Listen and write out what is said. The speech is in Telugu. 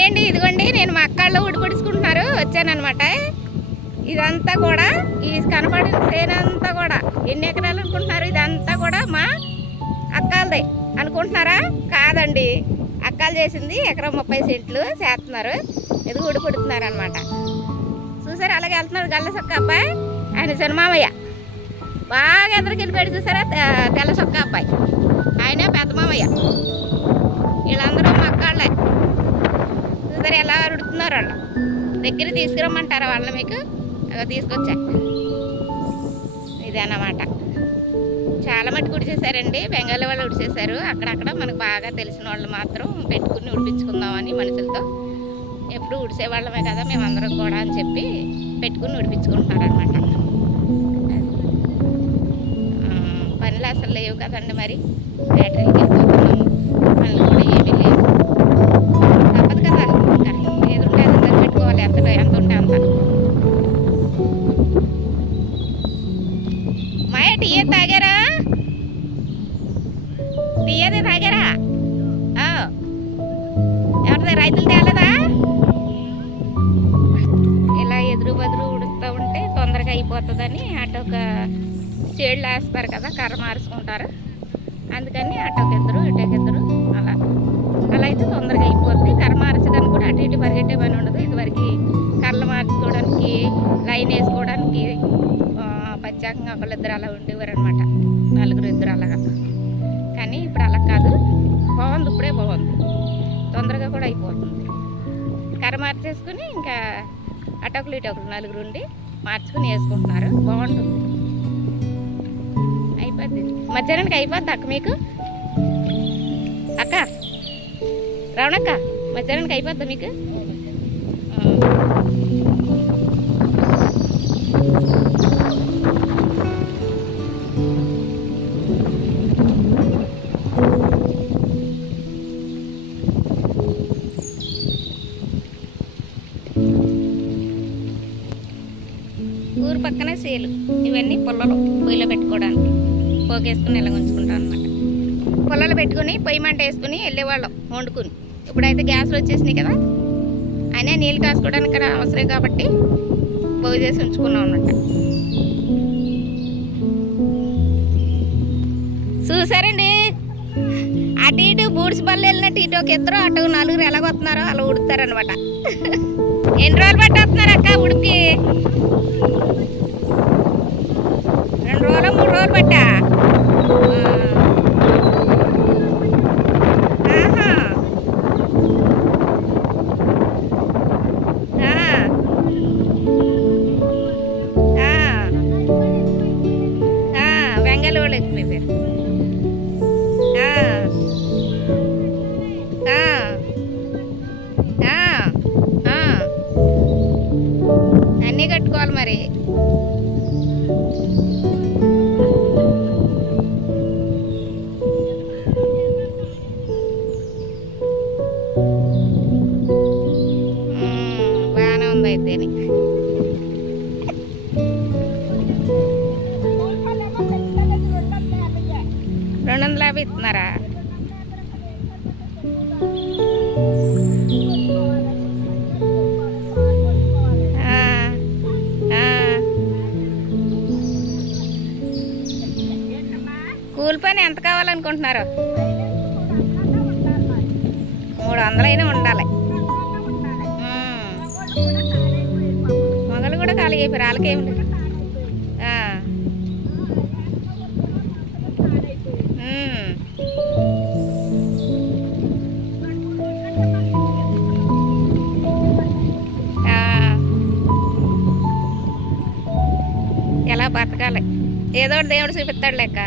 హాయ్ అండి ఇదిగోండి నేను మా అక్కళ్ళు ఉడిపొడుచుకుంటున్నారు వచ్చానమాట ఇదంతా కూడా ఈ కనపడిన సేన అంతా కూడా ఎన్ని ఎకరాలు అనుకుంటున్నారు? ఇదంతా కూడా మా అక్కలదే. అనుకుంటున్నారా? కాదండి. అక్కలు చేసింది ఎకరం ముప్పై సెంట్లు చేస్తున్నారు. ఇది ఉడిపొడుతున్నారు అనమాట చూసారు అలాగే వెళ్తున్నారు గల్ల సొక్క అబ్బాయి ఆయన సినిమామయ్య బాగా ఎదురుకి వెళ్ళిపోయాడు చూసారా తెల్ల సొక్క అబ్బాయి. ఆయన పెద్ద మామయ్య. వీళ్ళందరూ మా అక్కళ్ళే. చూసారు ఎలా అడుగుతున్నారు వాళ్ళు దగ్గర తీసుకురమ్మంటారా వాళ్ళని మీకు? అదో తీసుకొచ్చా. ఇదన్నమాట. చాలా మట్టుకు ఉడిచేసారండి బెంగాలీ వాళ్ళు ఉడిచేసారు అక్కడక్కడ మనకు బాగా తెలిసిన వాళ్ళు మాత్రం పెట్టుకుని ఉడిపించుకుందామని మనుషులతో. ఎప్పుడు ఉడిసేవాళ్ళమే కదా మేమందరం కూడా అని చెప్పి పెట్టుకుని ఉడిపించుకుంటున్నారనమాట పనులు అసలు లేవు కదండి మరి. బ్యాటరీకి పనులు కూడా మాయ టీ తాగారా? టీ తాగారా? ఎవరిదే? రైతులు తేలేదా? ఇలా ఎదురు బదురు ఉడుకుతూ ఉంటే తొందరగా అయిపోతుందని అటు ఒక చేళ్ళు వేస్తారు కదా కర్ర మార్చుకుంటారు అందుకని అటోకి ఇద్దరు అలా. అలా అయితే తొందరగా అయిపోద్ది. కర్ర మార్చడానికి కూడా అటు ఇటు పరిగెట్టే పని ఉండదు. ఇదివరకు కర్రలు మార్చుకోవడానికి లైన్ వేసుకోవడానికి ఆ, ఒకళ్ళిద్దరు అలా ఉండేవారు అనమాట నలుగురు ఇద్దరు అలాగా. కానీ ఇప్పుడు అలా కాదు. బాగుంది ఇప్పుడే బాగుంది. తొందరగా కూడా అయిపోతుంది. కర్ర మార్చేసుకుని ఇంకా అటకులు ఇటకులు నలుగురు ఉండి మార్చుకుని వేసుకుంటున్నారు. బాగుంటుంది. అయిపోద్ది. మధ్యాహ్నానికి అయిపోద్ది అక్క మీకు? అక్క రావణక్క మధ్యాహ్నానికి అయిపోద్దా మీకు? ఊరు పక్కనే సేలు. ఇవన్నీ పొలాలు పొయ్యిలో పెట్టుకోవడానికి. పోగేసుకుని ఇలా ఉంచుకుంటాం అనమాట పొల్లలు పెట్టుకుని పొయ్యి మంట వేసుకుని వెళ్ళేవాళ్ళం వండుకుని. ఇప్పుడైతే గ్యాస్లు వచ్చేసినాయి కదా. అయినా నీళ్ళు కాసుకోవడానికి కూడా అవసరం కాబట్టి పోగు చేసి ఉంచుకున్నాం అనమాట చూసారండి అటు ఇటు బూడ్స్ బళ్ళు వెళ్ళినట్టు ఇటు ఒక ఇద్దరు అటు నలుగురు ఎలాగొస్తున్నారో అలా ఉడుతారనమాట ఎన్ని రోజులు బట్టి వస్తున్నారు అక్క ఉడికి? రెండు రోజులు మూడు రోజులు పట్టా? చేసుకోవాలి మరి. బాగానే ఉంది అయితే రెండు వందల యాభై ఇస్తున్నారా? కూలి పని ఎంత కావాలనుకుంటున్నారు? మూడు వందలైనా ఉండాలి మొగలు కూడా ఖాళీ అయిపోయారు. వాళ్ళకేమి ఎలా బతకాలి? ఏదో ఒకటి దేవుడు చూపిస్తాడు లెక్క.